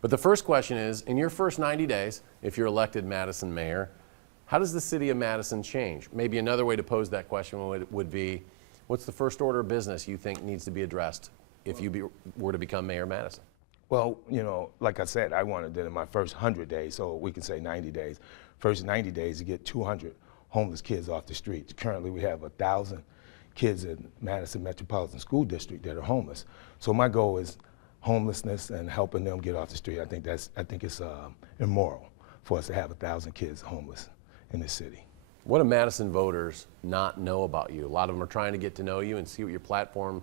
But the first question is, in your first 90 days, if you're elected Madison mayor, how does the city of Madison change? Maybe another way to pose that question would be, what's the first order of business you think needs to be addressed if you were to become Mayor Madison? Well, you know, like I said, I wanted it in my first 100 days, so we can say 90 days. First 90 days to get 200 homeless kids off the streets. Currently, we have 1,000 kids in Madison Metropolitan School District that are homeless. So my goal is homelessness and helping them get off the street. I think it's immoral for us to have 1,000 kids homeless in the city. What do Madison voters not know about you? A lot of them are trying to get to know you and see what your platform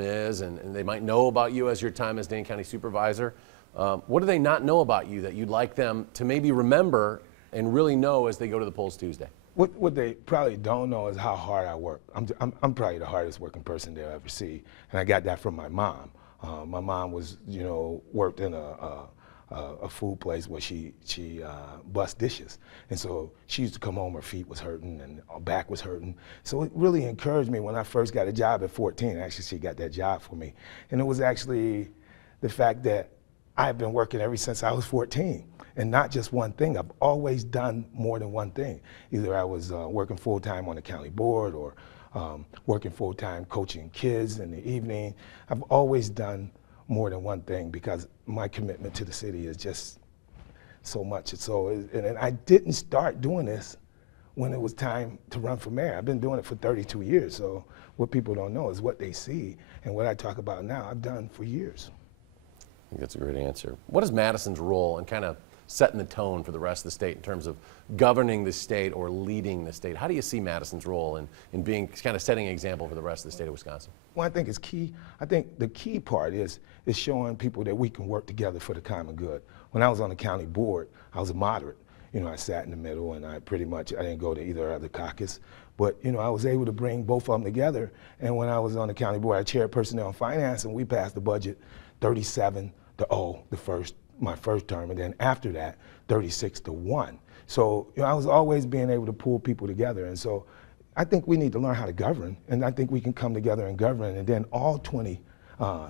is, and they might know about you as your time as Dane County Supervisor. What do they not know about you that you'd like them to maybe remember and really know as they go to the polls Tuesday? What they probably don't know is how hard I work. I'm probably the hardest working person they'll ever see, and I got that from my mom. My mom was, you know, worked in a food place where she bust dishes, and so she used to come home, her feet was hurting and her back was hurting. So it really encouraged me when I first got a job at 14. Actually, she got that job for me, and it was actually the fact that I've been working ever since I was 14, and not just one thing. I've always done more than one thing. Either I was working full-time on the county board or working full-time coaching kids in the evening. I've always done more than one thing because my commitment to the city is just so much. And I didn't start doing this when it was time to run for mayor. I've been doing it for 32 years, so what people don't know is what they see, and what I talk about now, I've done for years. I think that's a great answer. What is Madison's role in kind of setting the tone for the rest of the state in terms of governing the state or leading the state? How do you see Madison's role in being kind of setting an example for the rest of the state of Wisconsin? Well, I think it's key. I think the key part is showing people that we can work together for the common good. When I was on the county board, I was a moderate. You know, I sat in the middle, and I didn't go to either other caucus. But, you know, I was able to bring both of them together. And when I was on the county board, I chaired personnel and finance, and we passed the budget 37-0 my first term, and then after that, 36-1. So, you know, I was always being able to pull people together. And so I think we need to learn how to govern, and I think we can come together and govern, and then all 20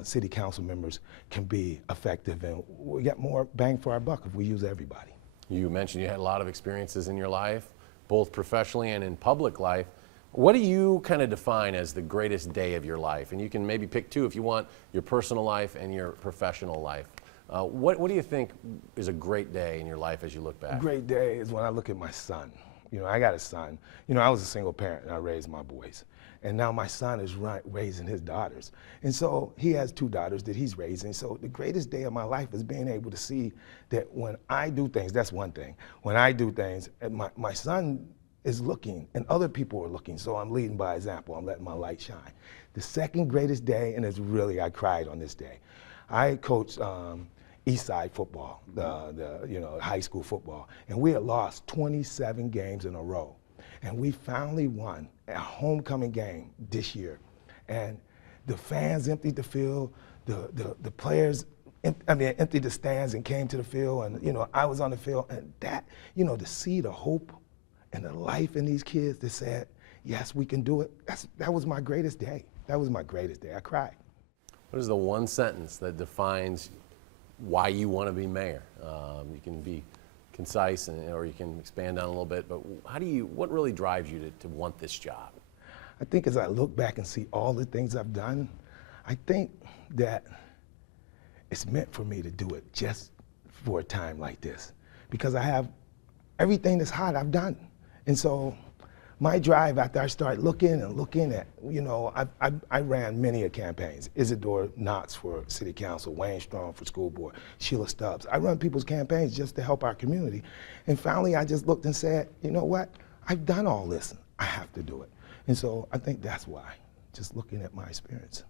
city council members can be effective, and we get more bang for our buck if we use everybody. You mentioned you had a lot of experiences in your life, both professionally and in public life. What do you kind of define as the greatest day of your life? And you can maybe pick two if you want, your personal life and your professional life. What do you think is a great day in your life as you look back? A great day is when I look at my son. You know, I got a son. You know, I was a single parent and I raised my boys. And now my son is raising his daughters. And so he has 2 daughters that he's raising. So the greatest day of my life is being able to see that when I do things, that's one thing. When I do things, and my son is looking and other people are looking, so I'm leading by example. I'm letting my light shine. The second greatest day, and it's really, I cried on this day. I coached East Side football, the high school football, and we had lost 27 games in a row. And we finally won a homecoming game this year. And the fans emptied the field, the players emptied the stands and came to the field, and you know, I was on the field, and that, you know, to see the hope and the life in these kids that said, yes, we can do it, that was my greatest day. That was my greatest day. I cried. What is the one sentence that defines why you want to be mayor? You can be concise, or you can expand on a little bit, but what really drives you to want this job? I think as I look back and see all the things I've done, I think that it's meant for me to do it just for a time like this, because I have everything that's hot I've done. And so my drive, after I start looking at, you know, I ran many campaigns. Isidore Knotts for city council, Wayne Strong for school board, Sheila Stubbs. I run people's campaigns just to help our community. And finally, I just looked and said, you know what? I've done all this. I have to do it. And so I think that's why, just looking at my experience.